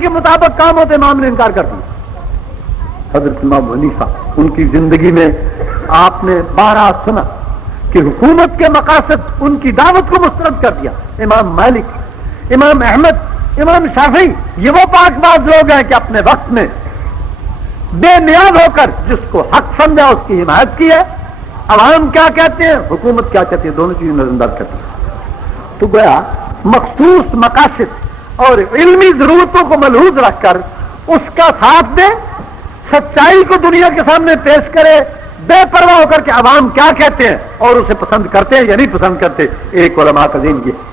کے مطابق کام ہوتے امام نے انکار کر دیا. حضرت امام حنیفہ ان کی زندگی میں آپ نے بارہا سنا کہ حکومت کے مقاصد ان کی دعوت کو مسترد کر دیا. امام مالک, امام احمد, امام شافعی یہ وہ پاک باز لوگ ہیں کہ اپنے وقت میں بے نیاز ہو کر جس کو حق سمجھا اس کی حمایت کی ہے. عوام کیا کہتے ہیں, حکومت کیا کہتی ہے, دونوں چیزیں نظر انداز کرتی ہیں. تو گویا مخصوص مقاصد اور علمی ضرورتوں کو ملحوظ رکھ کر اس کا ساتھ دے, سچائی کو دنیا کے سامنے پیش کرے, بے پرواہ ہو کر کے عوام کیا کہتے ہیں اور اسے پسند کرتے ہیں یا نہیں پسند کرتے. ایک علماء کا ذہن یہ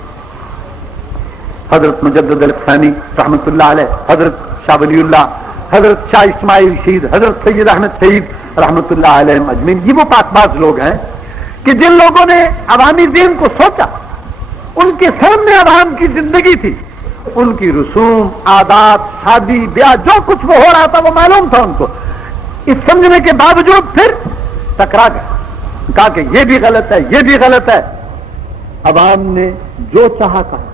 حضرت مجدد الفسانی رحمۃ اللہ علیہ, حضرت شاہ ولی اللہ, حضرت شاہ اسماعیل شہید, حضرت سید احمد شہید رحمۃ اللہ علیہ اجمعین, یہ وہ پاک باز لوگ ہیں کہ جن لوگوں نے عوامی ذہن کو سوچا. ان کے سامنے عوام کی زندگی تھی, ان کی رسوم, عادات, شادی بیاہ, جو کچھ وہ ہو رہا تھا وہ معلوم تھا ان کو. اس سمجھنے کے باوجود پھر ٹکرا گئے, کہا کہ یہ بھی غلط ہے, یہ بھی غلط ہے. عوام نے جو چاہا کہا.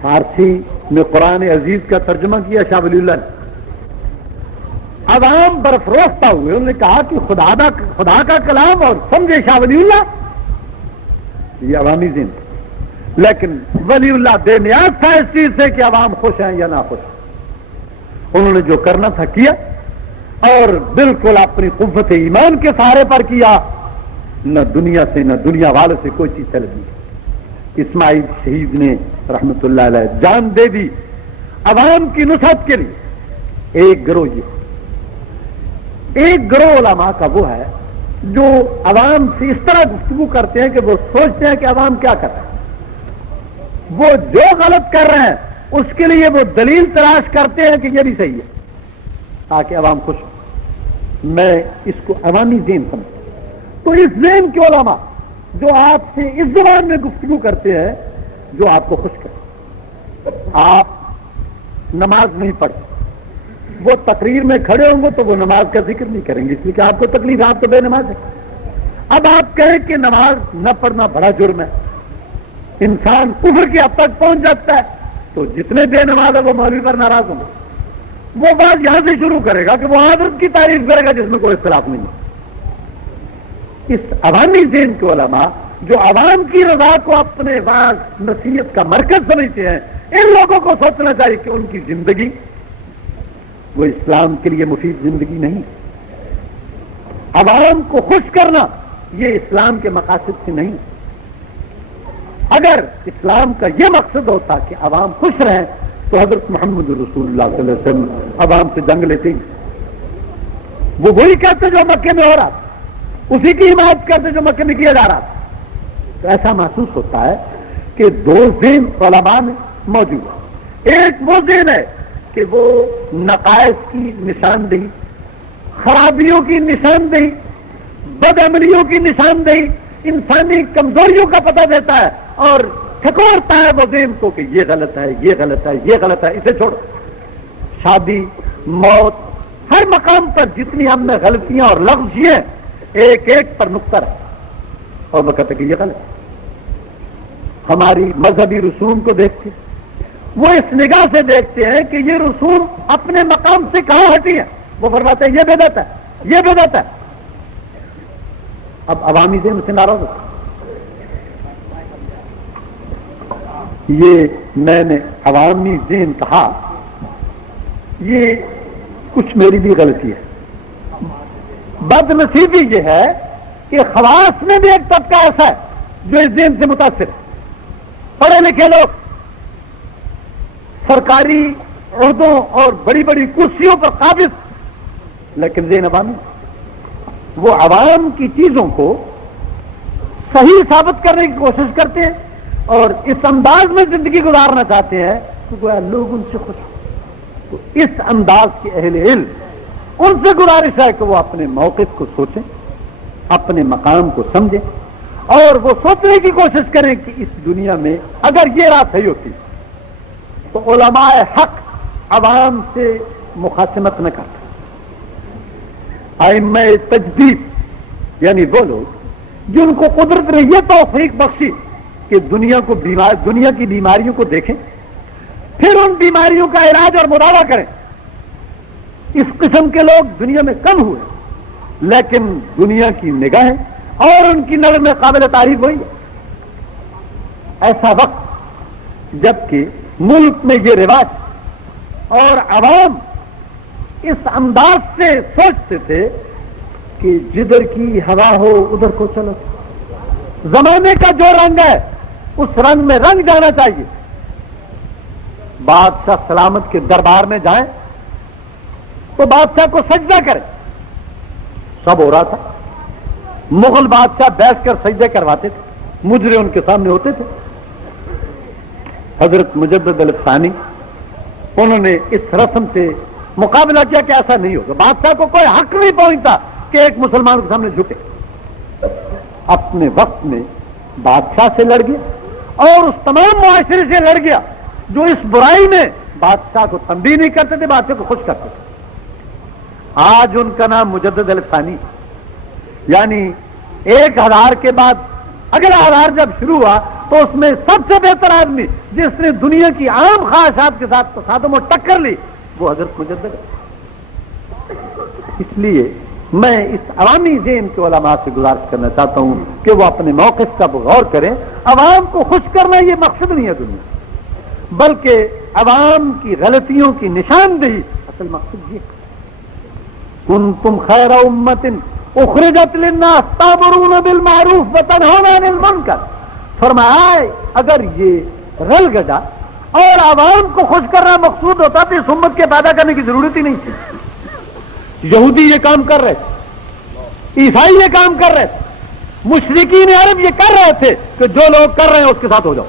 فارسی میں قرآن عزیز کا ترجمہ کیا شاہ ولی اللہ نے. عوام برفروختہ ہوئے, انہوں نے کہا کہ خدا کا کلام اور سمجھے شاہ ولی اللہ, یہ عوامی ذہن. لیکن ولی اللہ بے نیاز تھا اس چیز سے کہ عوام خوش ہیں یا ناخوش. انہوں نے جو کرنا تھا کیا اور بالکل اپنی قوت ایمان کے سہارے پر کیا. نہ دنیا سے نہ دنیا والوں سے کوئی چیز طلب نہیں. اسماعیل شہید نے رحمت اللہ علیہ جان دے دی عوام کی نصرت کے لیے. ایک گروہ علماء کا وہ ہے جو عوام سے اس طرح گفتگو کرتے ہیں کہ وہ سوچتے ہیں کہ عوام کیا کر رہے ہیں, وہ جو غلط کر رہے ہیں اس کے لیے وہ دلیل تلاش کرتے ہیں کہ یہ بھی صحیح ہے تاکہ عوام خوش ہو. میں اس کو عوامی ذہن سمجھتا ہوں. تو اس ذہن کے علماء جو آپ سے اس زبان میں گفتگو کرتے ہیں جو آپ کو خوش کرے. آپ نماز نہیں پڑھتے, وہ تقریر میں کھڑے ہوں گے تو وہ نماز کا ذکر نہیں کریں گے, اس لیے کہ آپ کو تکلیف, آپ تو بے نماز ہے. اب آپ کہیں کہ نماز نہ پڑھنا بڑا جرم ہے, انسان کفر کی حد تک پہنچ جاتا ہے, تو جتنے بے نماز ہے وہ مولوی پر ناراض ہوں گے. وہ بات یہاں سے شروع کرے گا کہ وہ حضرت کی تعریف کرے گا جس میں کوئی اختلاف نہیں ہے. اس عوامی ذہن کے علماء جو عوام کی رضا کو اپنے واعظ نصیحت کا مرکز سمجھتے ہیں, ان لوگوں کو سوچنا چاہیے کہ ان کی زندگی وہ اسلام کے لیے مفید زندگی نہیں. عوام کو خوش کرنا یہ اسلام کے مقاصد سے نہیں. اگر اسلام کا یہ مقصد ہوتا کہ عوام خوش رہیں تو حضرت محمد رسول اللہ صلی اللہ علیہ وسلم عوام سے جنگ لیتے ہی. وہ وہی کہتے جو مکے میں ہو رہا تھا, اسی کی حمایت کرتے جو مکے میں کیا جا رہا تھا. تو ایسا محسوس ہوتا ہے کہ دو ذہن علماء میں موجود ہے. ایک وہ ذہن ہے کہ وہ نقائص کی نشاندہی, خرابیوں کی نشاندہی, بدعملیوں کی نشاندہی, انسانی کمزوریوں کا پتہ دیتا ہے اور ٹھکورتا ہے وہ ذہن کو کہ یہ غلط ہے, یہ غلط ہے, یہ غلط ہے, اسے چھوڑو. شادی, موت, ہر مقام پر جتنی ہم میں غلطیاں اور لفظ ہیں ایک ایک پر نقطہ ہے اور وہ کہتے کہ یہ غلط ہے. ہماری مذہبی رسوم کو دیکھتے وہ اس نگاہ سے دیکھتے ہیں کہ یہ رسوم اپنے مقام سے کہاں ہٹی ہے. وہ فرماتے ہیں یہ بدعت ہے, یہ بدعت ہے. اب عوامی ذہن سے ناراض ہوتا ہے. یہ میں نے عوامی ذہن کہا, یہ کچھ میری بھی غلطی ہے. بد نصیبی یہ ہے کہ خواص میں بھی ایک طبقہ ایسا ہے جو اس ذہن سے متاثر ہے. پڑھے لکھے لوگ سرکاری عہدوں اور بڑی بڑی کرسیوں پر قابض, لیکن ذہن عوامی. وہ عوام کی چیزوں کو صحیح ثابت کرنے کی کوشش کرتے ہیں اور اس انداز میں زندگی گزارنا چاہتے ہیں تو گویا لوگ ان سے خوش ہوں. تو اس انداز کے اہل علم ان سے گزارش ہے کہ وہ اپنے موقف کو سوچیں, اپنے مقام کو سمجھیں اور وہ سوچنے کی کوشش کریں کہ اس دنیا میں اگر یہ رات صحیح ہوتی تو علماء حق عوام سے مخاصمت نہ کرتے. ائمہ تجدید یعنی وہ لوگ جن کو قدرت نے یہ توفیق بخشی کہ دنیا کی بیماریوں کو دیکھیں, پھر ان بیماریوں کا علاج اور مداوا کریں. اس قسم کے لوگ دنیا میں کم ہوئے, لیکن دنیا کی نگاہیں اور ان کی نظر میں قابل تعریف ہوئی. ایسا وقت جبکہ ملک میں یہ رواج اور عوام اس انداز سے سوچتے تھے کہ جدھر کی ہوا ہو ادھر کو چلو, زمانے کا جو رنگ ہے اس رنگ میں رنگ جانا چاہیے. بادشاہ سلامت کے دربار میں جائیں تو بادشاہ کو سجدہ کریں, سب ہو رہا تھا. مغل بادشاہ بیٹھ کر سجدے کرواتے تھے, مجرے ان کے سامنے ہوتے تھے. حضرت مجدد الثانی انہوں نے اس رسم سے مقابلہ کیا کہ ایسا نہیں ہوگا. بادشاہ کو کوئی حق نہیں پہنچتا کہ ایک مسلمان کے سامنے جھکے. اپنے وقت میں بادشاہ سے لڑ گیا اور اس تمام معاشرے سے لڑ گیا جو اس برائی میں بادشاہ کو تنبیہ نہیں کرتے تھے, بادشاہ کو خوش کرتے تھے. آج ان کا نام مجدد الثانی, یعنی 1000 کے بعد اگلا 1000 جب شروع ہوا تو اس میں سب سے بہتر آدمی جس نے دنیا کی عام خواہشات کے ساتھ تصادم اور ٹکر لی وہ حضرت مجدد ہے. اس لیے میں اس عوامی ذہن کے علماء سے گزارش کرنا چاہتا ہوں کہ وہ اپنے موقف کا غور کریں. عوام کو خوش کرنا یہ مقصد نہیں ہے دنیا, بلکہ عوام کی غلطیوں کی نشاندہی اصل مقصد یہ. کنتم خیر امت اخرجت للناس تأمرون بالمعروف وتنہون عن المنکر. فرمایا اگر یہ رل گڈا اور عوام کو خوش کرنا مقصود ہوتا تو اس امت کے پیدا کرنے کی ضرورت ہی نہیں تھی. یہودی یہ کام کر رہے تھے, عیسائی یہ کام کر رہے تھے, مشرکین عرب یہ کر رہے تھے کہ جو لوگ کر رہے ہیں اس کے ساتھ ہو جاؤ.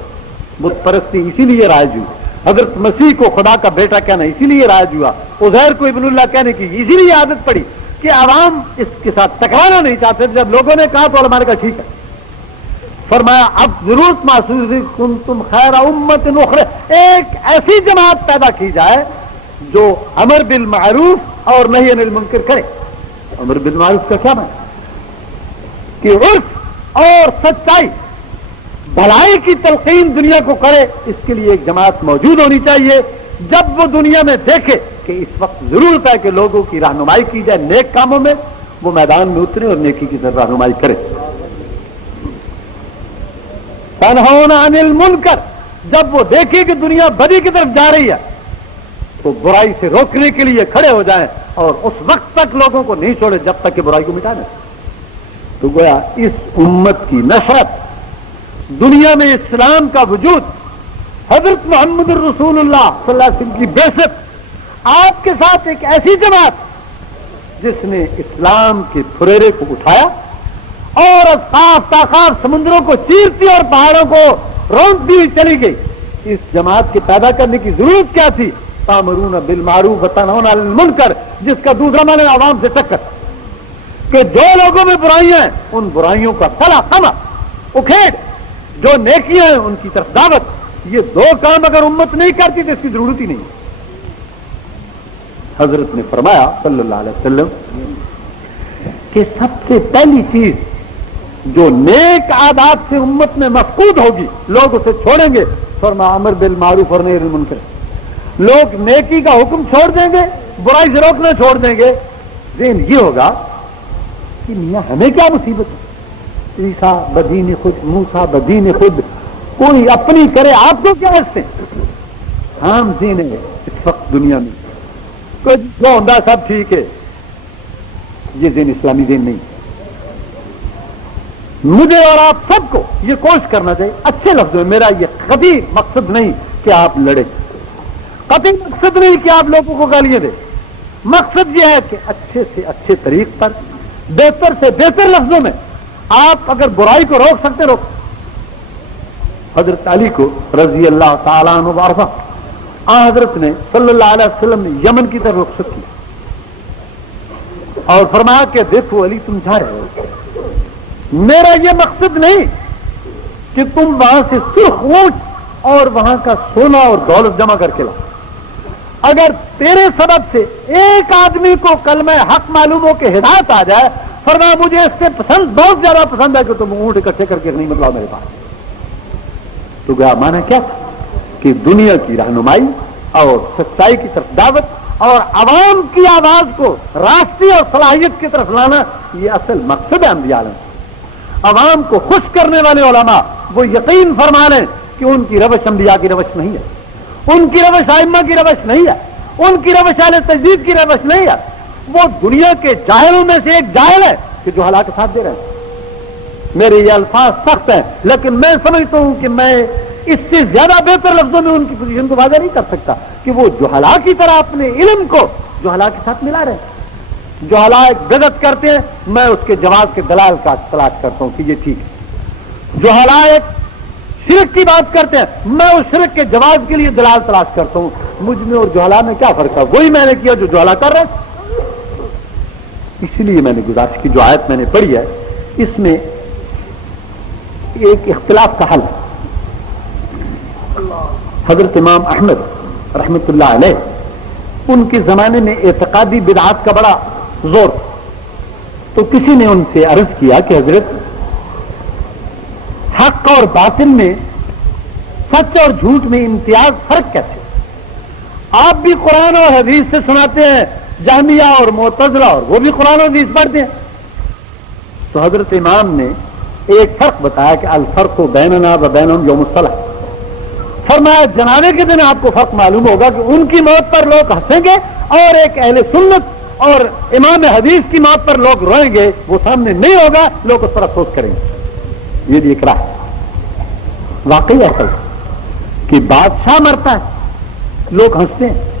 بت پرستی اسی لیے رائج ہوئی. حضرت مسیح کو خدا کا بیٹا کہنا اسی لیے رائج ہوا. عزیر کو ابن اللہ کہنے کی اسی لیے عادت پڑی کہ عوام اس کے ساتھ ٹکرانا نہیں چاہتے. جب لوگوں نے کہا تو علماء نے کہا ٹھیک ہے. فرمایا اب ضرورت محسوس ہوئی کنتم خیر امت اخرجت, ایک ایسی جماعت پیدا کی جائے جو امر بالمعروف اور نہی عن المنکر کرے. امر بالمعروف کا کیا معنی کہ عرف اور سچائی بھلائی کی تلقین دنیا کو کرے. اس کے لیے ایک جماعت موجود ہونی چاہیے. جب وہ دنیا میں دیکھے کہ اس وقت ضرورت ہے کہ لوگوں کی رہنمائی کی جائے نیک کاموں میں, وہ میدان میں اترے اور نیکی کی طرف رہنمائی کرے. تنہون عن المنکر, جب وہ دیکھے کہ دنیا بدی کی طرف جا رہی ہے تو برائی سے روکنے کے لیے کھڑے ہو جائیں اور اس وقت تک لوگوں کو نہیں چھوڑے جب تک کہ برائی کو مٹا دیں. تو گویا اس امت کی نصرت, دنیا میں اسلام کا وجود, حضرت محمد الرسول اللہ صلی اللہ علیہ وسلم کی بعثت, آپ کے ساتھ ایک ایسی جماعت جس نے اسلام کے پھریرے کو اٹھایا اور صاف تاخاف سمندروں کو چیرتی اور پہاڑوں کو رونقتی ہوئی چلی گئی. اس جماعت کے پیدا کرنے کی ضرورت کیا تھی؟ تأمرون بالمعروف وتنہون عن المنکر, جس کا دوسرا معنی عوام سے ٹکر, کہ جو لوگوں میں برائیاں ہیں ان برائیوں کا صلاح سما اکھیڑ, جو نیکیاں ہیں ان کی طرف دعوت. یہ دو کام اگر امت نہیں کرتی تو اس کی ضرورت ہی نہیں. حضرت نے فرمایا صلی اللہ علیہ وسلم کہ سب سے پہلی چیز جو نیک عادات سے امت میں مفقود ہوگی, لوگ اسے چھوڑیں گے. فرمایا امر بالمعروف اور نہی عن المنکر. لوگ نیکی کا حکم چھوڑ دیں گے, برائی سے روکنا چھوڑ دیں گے. ذہن یہ ہوگا کہ میاں ہمیں کیا مصیبت ہے, عیسیٰ بدین خود, موسیٰ بدین خود, کوئی اپنی کرے, آپ کو کیا رکھتے ہیں. عام ذہن ہے اس وقت دنیا میں, کوئی جو ہوتا سب ٹھیک ہے. یہ ذہن اسلامی ذہن نہیں. مجھے اور آپ سب کو یہ کوشش کرنا چاہیے اچھے لفظوں میں. میرا یہ کبھی مقصد نہیں کہ آپ لڑیں, کبھی مقصد نہیں کہ آپ لوگوں کو گالیاں دیں. مقصد یہ ہے کہ اچھے سے اچھے طریق پر, بہتر سے بہتر لفظوں میں آپ اگر برائی کو روک سکتے روک. حضرت علی کو رضی اللہ تعالیٰ عنہ وارضہ حضرت نے صلی اللہ علیہ وسلم نے یمن کی طرف رخصت کی اور فرمایا کہ دیکھو علی تم جا رہے ہو, میرا یہ مقصد نہیں کہ تم وہاں سے سرخ اونٹ اور وہاں کا سونا اور دولت جمع کر کے لاؤ. اگر تیرے سبب سے ایک آدمی کو کلمہ حق معلوم ہو کہ ہدایت آ جائے, فرمایا مجھے اس سے پسند, بہت زیادہ پسند ہے کہ تم اونٹ اکٹھے کر کے نہیں بتلاؤ میرے پاس. تو گیا مانا کیا تھا کہ دنیا کی رہنمائی اور سچائی کی طرف دعوت اور عوام کی آواز کو راستے اور صلاحیت کی طرف لانا، یہ اصل مقصد ہے انبیاء علیہ السلام۔ عوام کو خوش کرنے والے علماء وہ یقین فرما لیں کہ ان کی روش انبیاء کی روش نہیں ہے، ان کی روش ائمہ کی روش نہیں ہے، ان کی روش اہل تجدید کی روش نہیں ہے، وہ دنیا کے جاہلوں میں سے ایک جاہل ہے کہ جو حالات ساتھ دے رہے ہیں۔ میرے یہ الفاظ سخت ہیں، لیکن میں سمجھتا ہوں کہ میں اس سے زیادہ بہتر لفظوں میں ان کی پوزیشن کو واضح نہیں کر سکتا کہ وہ جہلا کی طرح اپنے علم کو جہلا کے ساتھ ملا رہے ہیں۔ جہلا ایک بدعت کرتے ہیں، میں اس کے جواب کے دلائل کا تلاش کرتا ہوں کہ یہ ٹھیک ہے۔ جہلا ایک شرک کی بات کرتے ہیں، میں اس شرک کے جواب کے لیے دلائل تلاش کرتا ہوں۔ مجھ میں اور جہلا میں کیا فرق ہے؟ وہی میں نے کیا جو جہلا کر رہے ہیں۔ اس لیے میں نے گزارش کی، جو آیت میں نے پڑھی ہے اس میں ایک اختلاف کا حل ہے۔ حضرت امام احمد رحمت اللہ علیہ، ان کے زمانے میں اعتقادی بدعات کا بڑا زور تھا، تو کسی نے ان سے عرض کیا کہ حضرت حق اور باطل میں، سچ اور جھوٹ میں امتیاز فرق کیسے؟ آپ بھی قرآن اور حدیث سے سناتے ہیں، جہمیہ اور معتزلہ اور وہ بھی قرآن اور حدیث پڑھتے ہیں۔ تو حضرت امام نے ایک فرق بتایا کہ الفرق بیننا و بینہم یوم الصلح۔ فرمایا جنازے کے دن آپ کو فرق معلوم ہوگا کہ ان کی موت پر لوگ ہنسیں گے اور ایک اہل سنت اور امام حدیث کی موت پر لوگ روئیں گے، وہ سامنے نہیں ہوگا، لوگ اس پر افسوس کریں گے۔ یہ بھی ایک راہ ہے۔ واقعی ایسا ہے کہ بادشاہ مرتا ہے، لوگ ہنستے ہیں۔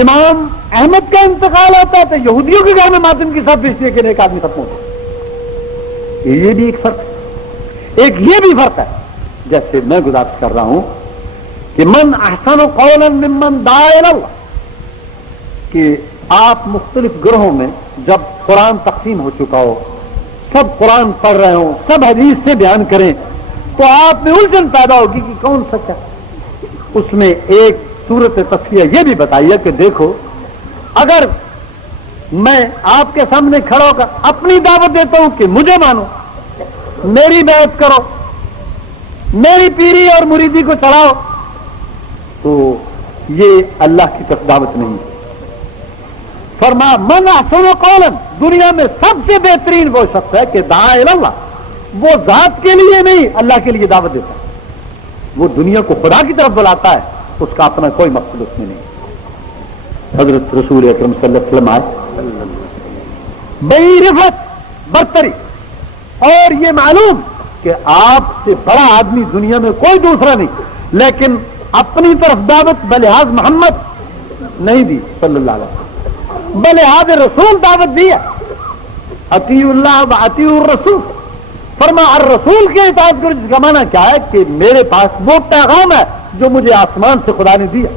امام احمد کا انتقال ہوتا ہے تو یہودیوں کے گھر میں ماتم کی سب بجتی ہے کہ ایک آدمی ختم ہوتا ہے۔ یہ بھی ایک فرق ہے۔ ایک یہ بھی فرق ہے، جیسے میں گزارش کر رہا ہوں کہ من احسن قولا ممن دعا الی اللہ، کہ آپ مختلف گروہوں میں جب قرآن تقسیم ہو چکا ہو، سب قرآن پڑھ رہے ہوں، سب حدیث سے بیان کریں، تو آپ میں الجھن پیدا ہوگی کہ کون سچا۔ اس میں ایک صورت تصفیہ یہ بھی بتائیے کہ دیکھو، اگر میں آپ کے سامنے کھڑا ہو کر اپنی دعوت دیتا ہوں کہ مجھے مانو، میری بیعت کرو، میری پیری اور مریدی کو چڑھاؤ، تو یہ اللہ کی طرف دعوت نہیں ہے۔ فرمایا من احسن قولا، دنیا میں سب سے بہترین وہ شخص ہے کہ دعا الی اللہ، وہ ذات کے لیے نہیں اللہ کے لیے دعوت دیتا ہے، وہ دنیا کو خدا کی طرف بلاتا ہے، اس کا اپنا کوئی مقصد اس میں نہیں۔ حضرت رسول اکرم صلی اللہ علیہ وسلم آئے بڑی رفت برتری، اور یہ معلوم کہ آپ سے بڑا آدمی دنیا میں کوئی دوسرا نہیں، لیکن اپنی طرف دعوت بلحاظ محمد نہیں دی صلی اللہ علیہ وسلم، بلحاظ رسول دعوت دی ہے۔ اطیعوا اللہ و اطیعوا الرسول، فرمایا الرسول کے اطاعت کرو، جس کا معنی کیا ہے کہ میرے پاس وہ پیغام ہے جو مجھے آسمان سے خدا نے دیا۔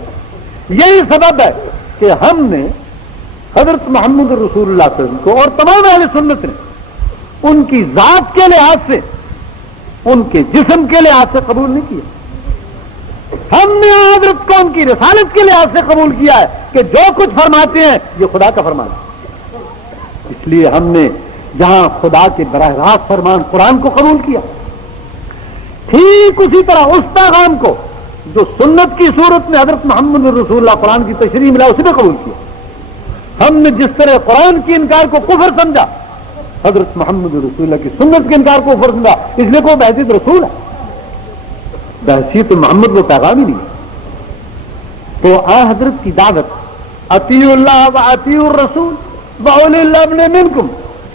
یہی سبب ہے کہ ہم نے حضرت محمد رسول اللہ صلی اللہ علیہ وسلم کو اور تمام اہل سنت نے ان کی ذات کے لحاظ سے، ان کے جسم کے لحاظ سے قبول نہیں کیا، ہم نے حضرت کو ان کی رسالت کے لحاظ سے قبول کیا ہے کہ جو کچھ فرماتے ہیں یہ خدا کا فرمان ہے۔ اس لیے ہم نے جہاں خدا کے براہ راست فرمان قرآن کو قبول کیا، ٹھیک اسی طرح اس پیغام کو جو سنت کی صورت میں حضرت محمد رسول اللہ قرآن کی تشریح ملا اسی پہ قبول کیا۔ ہم نے جس طرح قرآن کی انکار کو کفر سمجھا، حضرت محمد رسول اللہ کی سنت کے انکار کو کفر سمجھا، اس لیے کوئی بحثیت رسول ہے، بحثیت محمد وہ پیغام ہی نہیں ہے۔ تو آ حضرت کی دعوت اطیعوا اللہ و اطیعوا الرسول واولی الامر منکم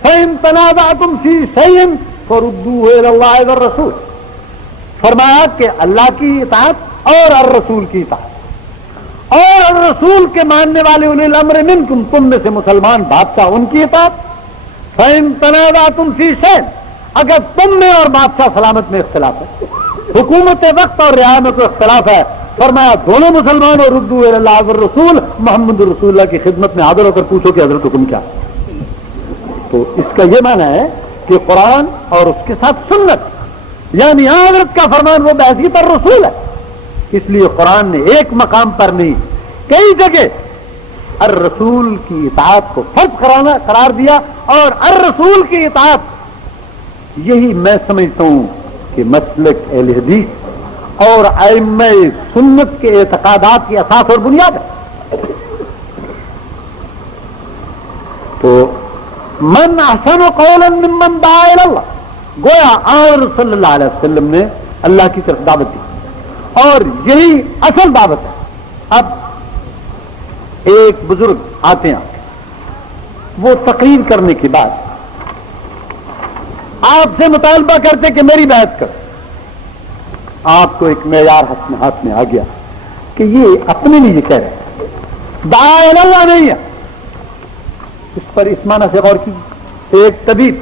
فإن تنازعتم فی شیء فردوہ الی اللہ والرسول، فرمایا کہ اللہ کی اطاعت اور الرسول کی اطاعت، اور الرسول کے ماننے والے اولی الامر منکم، تم میں سے مسلمان بادشاہ ان کی اطاعت، فإن تنازعتم فی شیء، اگر تم میں اور بادشاہ سلامت میں اختلاف ہے، حکومت وقت اور رعایا میں کوئی اختلاف ہے، فرمایا دونوں مسلمان اور ردوا الی اللہ والرسول، محمد رسول اللہ کی خدمت میں حاضر ہو کر پوچھو کہ حضرت حکم کیا۔ تو اس کا یہ معنی ہے کہ قرآن اور اس کے ساتھ سنت، یعنی حضرت کا فرمان وہ بحثیت الرسول ہے۔ اس لیے قرآن نے ایک مقام پر نہیں، کئی جگہ الرسول کی اطاعت کو فرض قرار دیا، اور الرسول کی اطاعت، یہی میں سمجھتا ہوں کہ مسلک اہل حدیث اور ائمہ سنت کے اعتقادات کی اساس اور بنیاد ہے. تو من احسن قولا ممن دعا الی اللہ، گویا اور صلی اللہ علیہ وسلم نے اللہ کی طرف دعوت دی اور یہی اصل دعوت ہے. اب ایک بزرگ آتے ہیں، وہ تقریر کرنے کے بعد آپ سے مطالبہ کرتے کہ میری بیعت کر. آپ کو ایک معیار ہاتھ میں آ گیا کہ یہ اپنے لیے کہہ رہے ہیں، دعا الی اللہ نہیں ہے. اس پر اس معنی سے غور کیجیے. ایک طبیب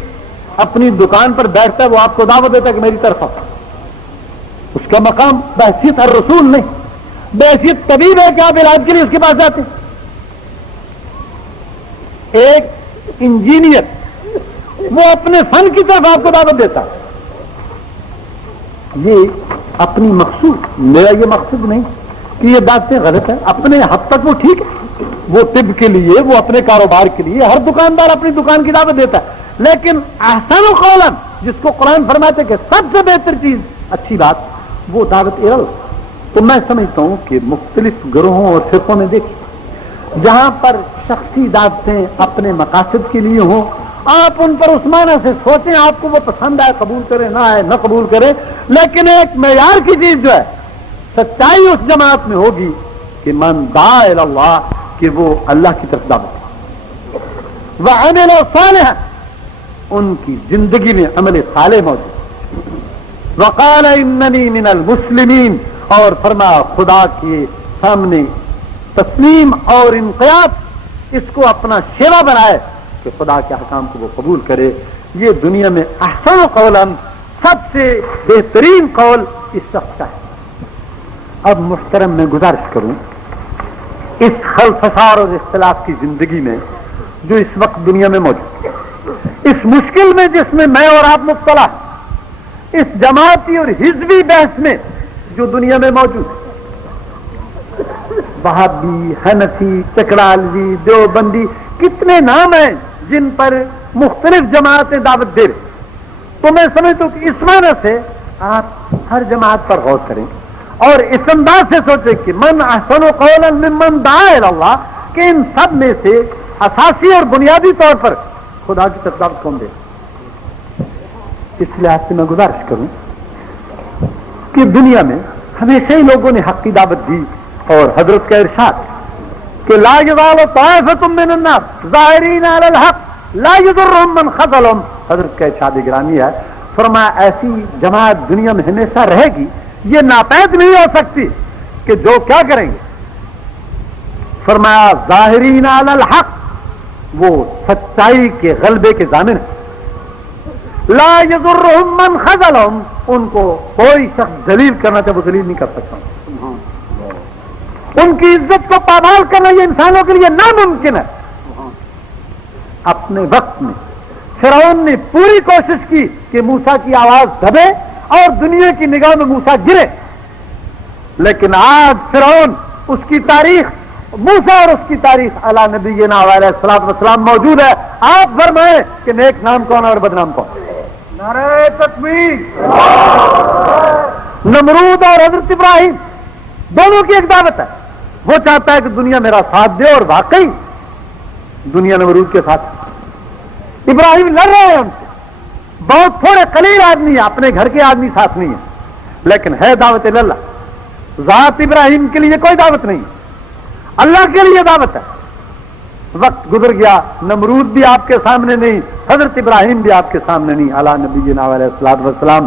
اپنی دکان پر بیٹھتا ہے، وہ آپ کو دعوت دیتا ہے کہ میری طرف آؤ. اس کا مقام بحیثیت الرسول نہیں، بحیثیت طبیب ہے کہ آپ علاج کے لیے اس کے پاس جاتے ہیں. ایک انجینئر وہ اپنے فن کی طرف آپ کو دعوت دیتا ہے. یہ اپنی مقصود، میرا یہ مقصد نہیں کہ یہ باتیں غلط ہیں، اپنے حد تک وہ ٹھیک ہے. وہ طب کے لیے، وہ اپنے کاروبار کے لیے، ہر دکاندار اپنی دکان کی دعوت دیتا ہے. لیکن احسن قولا، جس کو قرآن فرماتے کہ سب سے بہتر چیز اچھی بات، وہ دعوت الی اللہ. تو میں سمجھتا ہوں کہ مختلف گروہوں اور فرقوں میں دیکھیں، جہاں پر شخصی دعوتیں اپنے مقاصد کے لیے ہوں، آپ ان پر اس معنی سے سوچیں آپ کو وہ پسند آئے قبول کریں، نہ آئے نہ قبول کریں. لیکن ایک معیار کی چیز جو ہے، سچائی اس جماعت میں ہوگی کہ من دعا الی اللہ، کہ وہ اللہ کی طرف دعوت ہے. وعمل صالحا، ان کی زندگی میں عمل صالح موجود. وقال اننی من المسلمین، اور فرمایا خدا کے سامنے تسلیم اور انقیاد اس کو اپنا شیوا بنائے کہ خدا کے احکام کو وہ قبول کرے. یہ دنیا میں احسن قولا، سب سے بہترین قول اس شخص کا ہے. اب محترم میں گزارش کروں، اس خلفشار اور اختلاف کی زندگی میں جو اس وقت دنیا میں موجود ہے، اس مشکل میں جس میں میں اور آپ مبتلا ہیں، اس جماعتی اور حزبی بحث میں جو دنیا میں موجود ہے، وہابی، حنفی، چکرالوی، دیوبندی، کتنے نام ہیں جن پر مختلف جماعتیں دعوت دے رہی. تو میں سمجھتا ہوں کہ اس معنی سے آپ ہر جماعت پر غور کریں اور اس انداز سے سوچیں کہ من احسن قولا ممن دعا الی اللہ، کہ ان سب میں سے اساسی اور بنیادی طور پر خدا کی طرف دعوت کون دے. اس لحاظ سے میں گزارش کروں کہ دنیا میں ہمیشہ ہی لوگوں نے حق کی دعوت دی، اور حضرت کا ارشاد کہ لا یزال طائفۃ من الناس ظاہرین علی الحق لا یضرهم من خذلهم، حضرت کا ارشاد گرامی ہے. فرمایا ایسی جماعت دنیا میں ہمیشہ رہے گی، یہ ناپید نہیں ہو سکتی کہ جو کیا کریں گے. فرمایا ظاہرین علی الحق، وہ سچائی کے غلبے کے ضامن ہیں. لا یضرهم من خذلهم، ان کو کوئی شخص ذلیل کرنا چاہے وہ ذلیل نہیں کر سکتا. ان کی عزت کو پامال کرنا یہ انسانوں کے لیے ناممکن ہے. اپنے وقت میں فرعون نے پوری کوشش کی کہ موسیٰ کی آواز دبے اور دنیا کی نگاہ میں موسیٰ گرے، لیکن آج فرعون، اس کی تاریخ، موسیٰ اور اس کی تاریخ علی نبینا علیہ الصلوۃ والسلام موجود ہے. آپ فرمائیں کہ نیک نام کون ہے اور بدنام کون؟ نعرہ تکبیر. نمرود اور حضرت ابراہیم دونوں کی ایک دعوت ہے. وہ چاہتا ہے کہ دنیا میرا ساتھ دے، اور واقعی دنیا نمرود کے ساتھ. ابراہیم لڑ رہے ہیں ان سے، بہت تھوڑے قلیل آدمی ہیں، اپنے گھر کے آدمی ساتھ نہیں ہے، لیکن ہے دعوت اللہ. ذات ابراہیم کے لیے کوئی دعوت نہیں، اللہ کے لیے دعوت ہے. وقت گزر گیا، نمرود بھی آپ کے سامنے نہیں، حضرت ابراہیم بھی آپ کے سامنے نہیں، علی نبینا علیہ الصلوۃ والسلام.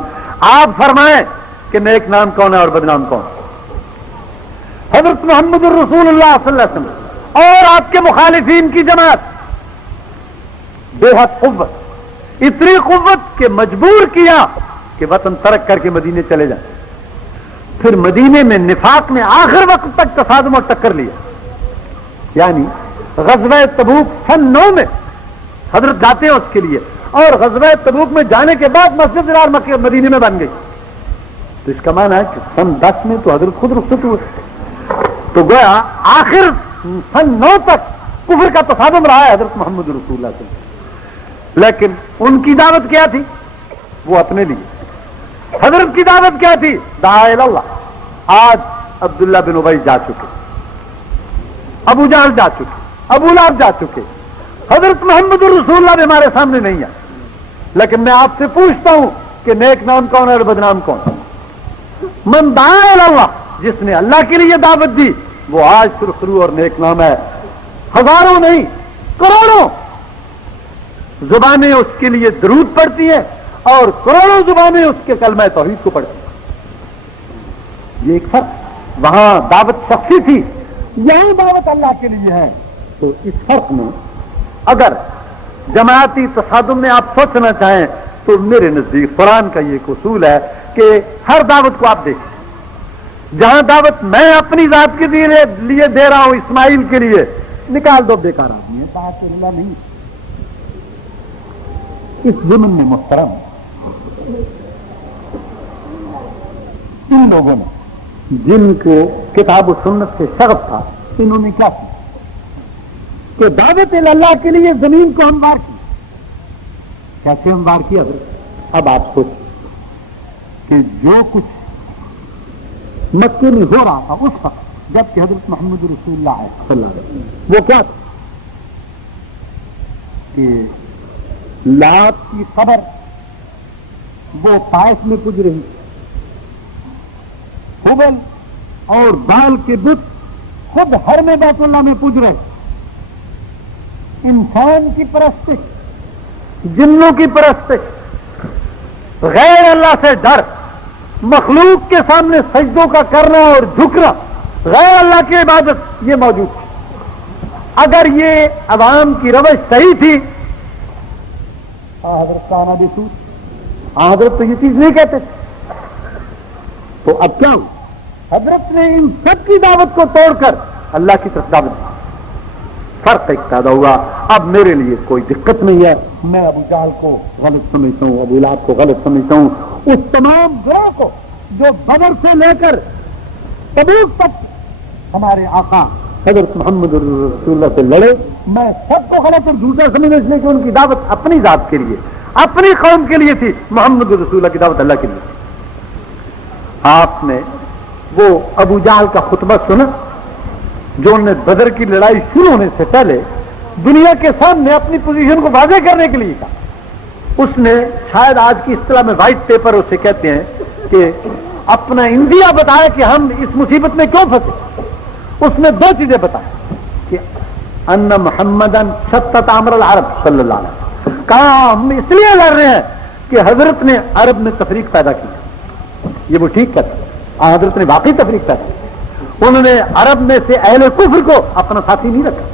آپ فرمائیں کہ نیک نام کون ہے اور بدنام کون؟ حضرت محمد الرسول اللہ صلی اللہ علیہ وسلم اور آپ کے مخالفین کی جماعت بے حد قوت، اتنی قوت کہ مجبور کیا کہ وطن ترک کر کے مدینے چلے جائیں. پھر مدینے میں نفاق نے آخر وقت تک تصادم اور ٹکر لیا. یعنی غزوہ تبوک سن 9 میں حضرت جاتے ہیں اس کے لیے، اور غزوہ تبوک میں جانے کے بعد مسجد ضرار مدینے میں بن گئی. تو اس کا معنی ہے کہ سن 10 میں تو حضرت خود رخصت ہوئے. تو گویا آخر سن 9 تک کفر کا تصادم رہا ہے حضرت محمد رسول اللہ صلی اللہ علیہ وسلم. لیکن ان کی دعوت کیا تھی؟ وہ اپنے لیے. حضرت کی دعوت کیا تھی؟ دعا الی اللہ. آج عبداللہ بن ابی جا چکے، ابو جہل جا چکے، ابو لہب جا چکے، حضرت محمد رسول اللہ بھی ہمارے سامنے نہیں ہے. لیکن میں آپ سے پوچھتا ہوں کہ نیک نام کون ہے اور بدنام کون؟ من دعا الی اللہ، جس نے اللہ کے لیے دعوت دی وہ آج سرخرو اور نیک نام ہے. ہزاروں نہیں کروڑوں زبانیں اس کے لیے درود پڑتی ہیں اور کروڑوں زبانیں اس کے کلمہ توحید کو پڑھتی ہیں. یہ ایک فرق، وہاں دعوت شخصی تھی، یہاں دعوت اللہ کے لیے ہے. تو اس فرق میں اگر جماعتی تصادم میں آپ سوچنا چاہیں تو میرے نزدیک قرآن کا یہ ایک اصول ہے کہ ہر دعوت کو آپ دیکھیں. جہاں دعوت میں اپنی ذات کے لیے دے رہا ہوں، اسماعیل کے لیے، نکال دو، بیکار آدمی ہے، بات اللہ نہیں. اس ضمن میں محترم ان لوگوں نے جن کو کتاب و سنت سے شغف تھا، انہوں نے کیا کیا کہ دعوت اللہ کے لیے زمین کو ہموار کی. کیسے ہموار کیا؟ اب آپ سوچیں کہ جو کچھ مکے میں ہو رہا تھا اس وقت جب کہ حضرت محمد رسول اللہ صلی اللہ علیہ وسلم، وہ کیا تھا کہ لات کی قبر وہ طائف میں پج رہی، حبل اور بال کے بت خود حرم بیت اللہ میں پج رہے. انسان کی پرستش، جنوں کی پرستش، غیر اللہ سے ڈر، مخلوق کے سامنے سجدوں کا کرنا اور جھکنا، غیر اللہ کی عبادت، یہ موجود تھی. اگر یہ عوام کی روش صحیح تھی، حضرت کا آنا بھی سوچ، حضرت تو یہ چیز نہیں کہتے تھے. تو اب کیا ہو؟ حضرت نے ان سب کی دعوت کو توڑ کر اللہ کی طرف دعوت دی. فرق ایک پیدا ہوا. اب میرے لیے کوئی دقت نہیں ہے، میں ابو جہل کو غلط سمجھتا ہوں، ابو لہب کو غلط سمجھتا ہوں، اس تمام گروہ کو جو بدر سے لے کر تبوک تک ہمارے آقا حضرت محمد رسول اللہ سے لڑے، میں سب کو غلط اور جھوٹا سمجھتا، اس لیے کہ ان کی دعوت اپنی ذات کے لیے، اپنی قوم کے لیے تھی. محمد رسول اللہ کی دعوت اللہ کے لیے تھی. آپ نے وہ ابو جہل کا خطبہ سنا جو انہوں نے بدر کی لڑائی شروع ہونے سے پہلے دنیا کے سامنے اپنی پوزیشن کو واضح کرنے کے لیے کہا. اس نے شاید آج کی اصطلاح میں وائٹ پیپر اسے کہتے ہیں کہ اپنا اندیا بتایا کہ ہم اس مصیبت میں کیوں پھنسے. اس نے دو چیزیں بتائی کہ ان محمدن شتت امر العرب صلی اللہ علیہ وسلم، کہا ہم اس لیے لڑ رہے ہیں کہ حضرت نے عرب میں تفریق پیدا کی. یہ وہ ٹھیک کرتے، حضرت نے واقعی تفریق پیدا کی. انہوں نے عرب میں سے اہل کفر کو اپنا ساتھی نہیں رکھا.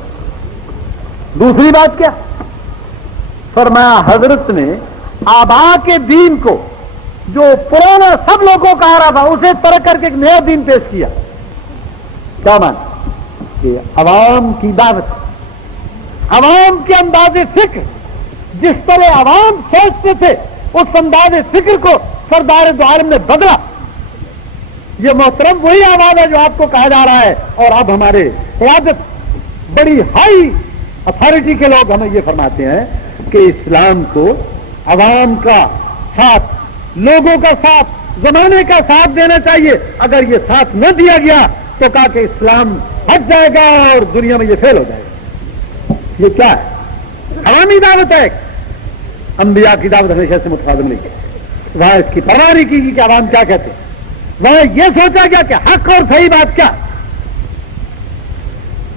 دوسری بات کیا فرمایا؟ حضرت نے آبا کے دین کو جو پرانا سب لوگوں کا آ رہا تھا اسے ترک کر کے ایک نیا دین پیش کیا. کیا مانا؟ کہ عوام کی دعوت، عوام کے انداز فکر، جس طرح عوام سوچتے تھے اس انداز فکر کو سردار دو عالم نے بدلا. یہ محترم وہی آواز ہے جو آپ کو کہا جا رہا ہے. اور اب ہمارے قیادت بڑی ہائی اتھارٹی کے لوگ ہمیں یہ فرماتے ہیں کہ اسلام کو عوام کا ساتھ، لوگوں کا ساتھ، زمانے کا ساتھ دینا چاہیے. اگر یہ ساتھ نہ دیا گیا تو کہا کہ اسلام ہٹ جائے گا اور دنیا میں یہ فیل ہو جائے گا. یہ کیا ہے؟ عوامی دعوت ہے. انبیاء کی دعوت ہمیشہ سے متفاضل نہیں کی، وہاں اس کی پرواہ نہیں کی کہ عوام کیا کہتے ہیں. وہاں یہ سوچا گیا کہ حق اور صحیح بات کیا.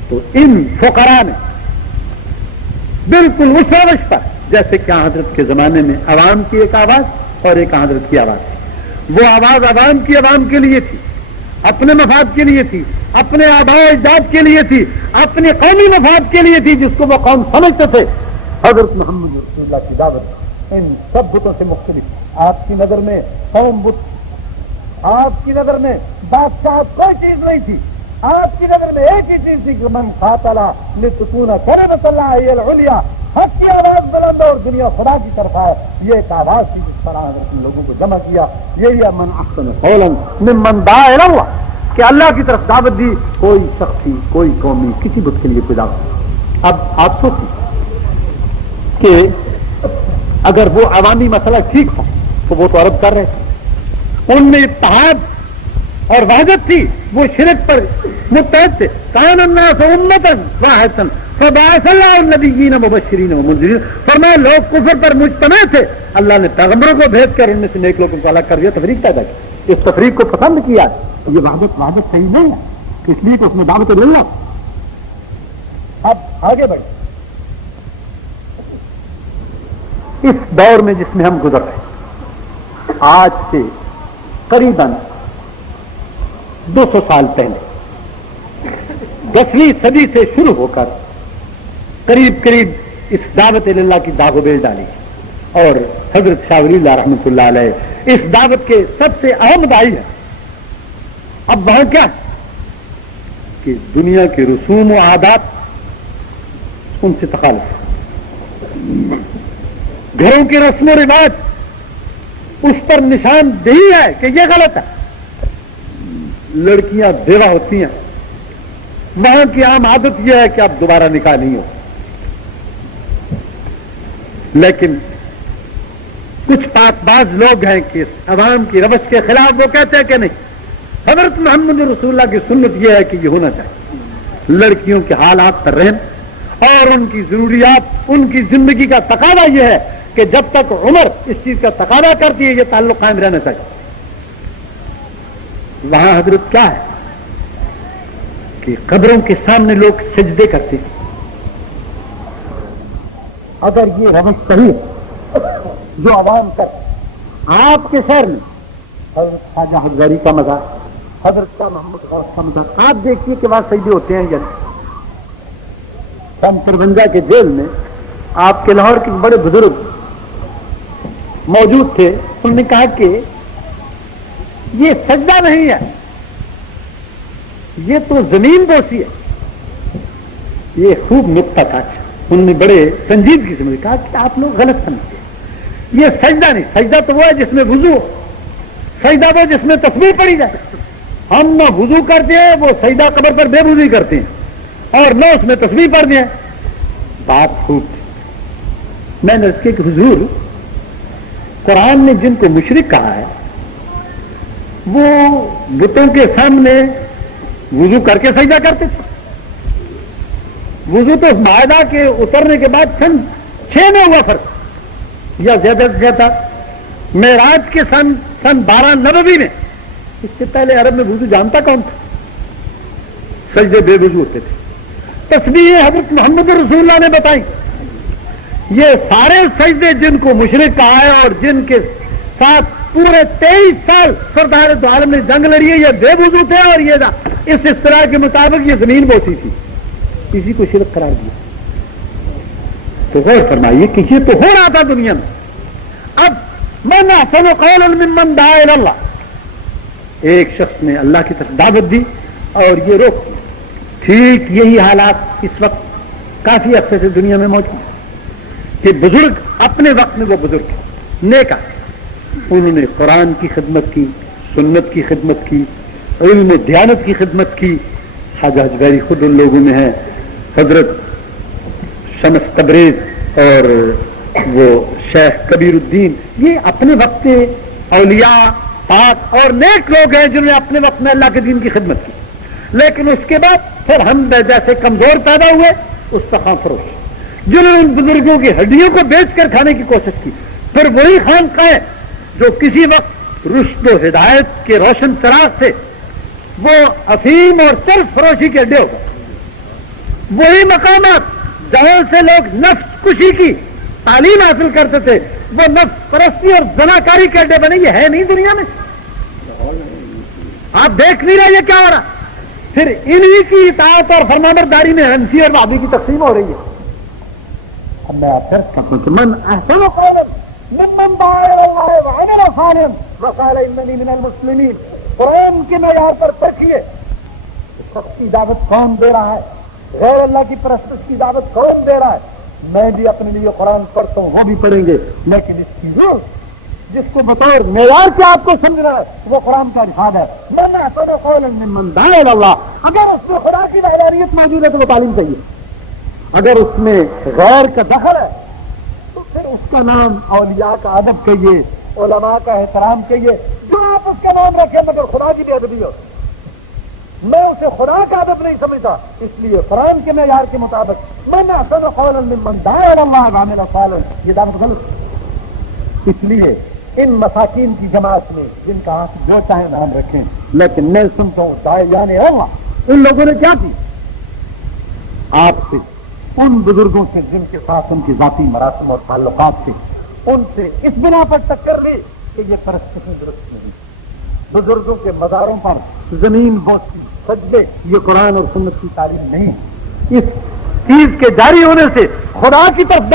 تو ان فقراء نے بالکل اس روش پر، جیسے کہ حضرت کے زمانے میں عوام کی ایک آواز اور ایک حضرت کی آواز تھی. وہ آواز عوام کی، عوام کے لیے تھی، اپنے مفاد کے لیے تھی، اپنے آباء و اجداد کے لیے تھی، اپنے قومی مفاد کے لیے تھی، جس کو وہ قوم سمجھتے تھے. حضرت محمد رسول اللہ کی دعوت ان سب بتوں سے مختلف. آپ کی نظر میں قوم بت، آپ کی نظر میں بادشاہ کوئی چیز نہیں تھی. آپ کی نظر میں ایک ہی چیز تھی کہ من قاتل لتکون کلمۃ اللہ ہی العلیٰ، حق کی آواز بلند اور دنیا خدا کی طرف آئے. یہ ایک آواز تھی جس پر حضرت نے لوگوں کو جمع کیا. یہی من احسن قولا ممن دعا الی اللہ، کہ اللہ کی طرف دعوت دی. کوئی شخصی، کوئی قومی کسی بت کے لیے کوئی دعوت نہیں. اب آپ سوچیں کہ اگر وہ عوامی مسئلہ ٹھیک تھا تو وہ تو عرب کر رہے تھے، ان میں اتحاد اور وحدت تھی، وہ شرک پر متحد تھے. کان الناس امۃ واحدۃ فبعث اللہ النبیین مبشرین ومنذرین. فرمایا لوگ کفر پر مجتمع تھے، اللہ نے پیغمبروں کو بھیج کر ان میں سے نیک لوگوں کو الگ کر دیا، تفریق پیدا کی. اس تفریق کو پسند کیا. یہ وحدت صحیح نہیں ہے، اس لیے کہ اس میں دعوت اللہ. اب آگے بڑھیں. اس دور میں جس میں ہم گزر رہے ہیں، آج سے قریباً 200 سال پہلے 10ویں صدی سے شروع ہو کر قریب اس دعوت اللہ کی داغ و بیل ڈالی، اور حضرت شاہ ولی اللہ رحمۃ اللہ علیہ اس دعوت کے سب سے اہم داعی ہے. اب وہاں کیا کہ دنیا کے رسوم و عادات ان سے تخالف، گھروں کے رسم و رواج اس پر نشاندہی ہے کہ یہ غلط ہے. لڑکیاں بیوہ ہوتی ہیں، وہاں کی عام عادت یہ ہے کہ اب دوبارہ نکاح نہیں ہو. لیکن کچھ پاک باز لوگ ہیں کہ عوام کی روش کے خلاف وہ کہتے ہیں کہ نہیں، حضرت محمد رسول اللہ کی سنت یہ ہے کہ یہ ہونا چاہیے. لڑکیوں کے حالات پر رحم اور ان کی ضروریات، ان کی زندگی کا تقاضا یہ ہے کہ جب تک عمر اس چیز کا تقاضا کرتی ہے یہ تعلق قائم رہنا چاہیے. وہاں حضرت کیا ہے کہ قبروں کے سامنے لوگ سجدے کرتے ہیں. اگر یہ روش صحیح ہے جو عوام کر، آپ کے شہر میں حضرت خواجہ حضاری کا مزار، حضرت شاہ محمد غوث کا مزار، آپ دیکھیے کہ وہاں سجدے ہوتے ہیں یا نہیں. سن 53 کے جیل میں آپ کے لاہور کے بڑے بزرگ موجود تھے. انہوں نے کہا کہ یہ سجدہ نہیں ہے، یہ تو زمین بوسی ہے. یہ خوب نکتہ تھا. انہوں نے بڑے سنجیدگی سے مجھے کہا کہ آپ لوگ غلط سمجھتے ہیں، یہ سجدہ نہیں. سجدہ تو وہ ہے جس میں وضو ہو، سجدہ وہ جس میں تسبیح پڑھی جائے. ہم نہ وضو کرتے ہیں، وہ سجدہ قبر پر بے وضوئی کرتے ہیں، اور نہ اس میں تسبیح پڑھتے ہیں. بات خوب تھی. میں نے اس کے کہ حضور قرآن نے جن کو مشرک کہا ہے وہ بتوں کے سامنے وضو کر کے سجدہ کرتے تھے. وضو تو معاہدہ کے اترنے کے بعد سن 6 میں ہوا فرق، یا زیادہ سے زیادہ معراج کے سن 12 نبوی میں. اس سے پہلے عرب میں وضو جانتا کون تھا؟ سجدے بے وضو ہوتے تھے. تسبیح حضرت محمد رسول اللہ نے بتائی. یہ سارے سجدے جن کو مشرک کہا ہے اور جن کے ساتھ پورے 23 سال سردار دو عالم نے جنگ لڑی ہے، یہ بے وضو تھے، اور یہ اس اصطلاح کے مطابق یہ زمین بوسی تھی. کسی کو شرک قرار دیا. تو غور فرمائیے کہ یہ تو ہو رہا تھا دنیا میں. اب من احسن قولا ممن دعا الی اللہ، ایک شخص نے اللہ کی طرف دعوت دی اور یہ روک دیا. ٹھیک یہی حالات اس وقت کافی عرصے سے دنیا میں موجود ہیں کہ بزرگ اپنے وقت میں وہ بزرگ نیک آتے، انہوں نے قرآن کی خدمت کی، سنت کی خدمت کی، علم و دیانت کی خدمت کی. خواجہ حجویری خود ان لوگوں میں ہے، حضرت شمس تبریز اور وہ شیخ کبیر الدین، یہ اپنے وقت کے اولیاء پاک اور نیک لوگ ہیں جنہوں نے اپنے وقت میں اللہ کے دین کی خدمت کی. لیکن اس کے بعد پھر ہم جیسے کمزور پیدا ہوئے استخوان فروش، جنہوں نے ان بزرگوں کی ہڈیوں کو بیچ کر کھانے کی کوشش کی. پھر وہی خانقاہیں جو کسی وقت رشد و ہدایت کے روشن چراغ سے وہ افیم اور چرس فروشی کے اڈے ہو گئے. وہی مقامات جہاں سے لوگ نفس کشی کی تعلیم حاصل کرتے تھے وہ نفس پرستی اور زناکاری کے اڈے بنے. یہ ہے نہیں دنیا میں، آپ دیکھ نہیں رہے یہ کیا ہو رہا. پھر انہی کی اطاعت اور فرمانبرداری میں ہنسی اور بابی کی تقسیم ہو رہی ہے. اب میں آپ پھر کہتا ہوں کہ من احسن قولا ممن دعا الی اللہ وعمل صالحا وقال اننی من المسلمین. قرآن کے معیار پر پرکھیے شخص کی دعوت کون دے رہا ہے، غیر اللہ کی پرستش کی دعوت کون دے رہا ہے. میں بھی اپنے لیے قرآن پڑھتا ہوں، وہ بھی پڑھیں گے، لیکن اس کی ضرورت جس کو بطور معیار سے آپ کو سمجھنا ہے وہ قرآن کا ارشاد ہے. من احسن قولا ممن دعا الی اللہ. اگر اس میں خدا کی وحدانیت موجود ہے تو وہ تعلیم چاہیے. اگر اس میں غیر کا دخل ہے تو پھر اس کا نام اولیاء کا ادب کہیے، علماء کا احترام کہیے. جو آپ اس کا نام رکھیں مگر خدا کی بے ادبی ہو؟ میں اسے خدا کا ادب نہیں سمجھتا. اس لیے قرآن کے معیار کے مطابق من احسن قولا ممن دعا الی اللہ وعمل صالحا، یہ دعوت غلط. اس لیے ان مساکین کی جماعت میں جن کا آپ جو چاہیں نام رکھیں، لیکن میں سنتا ہوں داعیان اللہ ان لوگوں نے کیا کی؟ آپ سے، ان بزرگوں سے جن کے ساتھ ان کی ذاتی مراسم اور تعلقات تھے، ان سے اس بنا پر ٹکر لی کہ یہ پرستشی درست نہیں. بزرگوں کے مزاروں پر زمین بوسی سجدے یہ قرآن اور سنت کی تعلیم نہیں. اس چیز کے جاری ہونے سے خدا کی طرف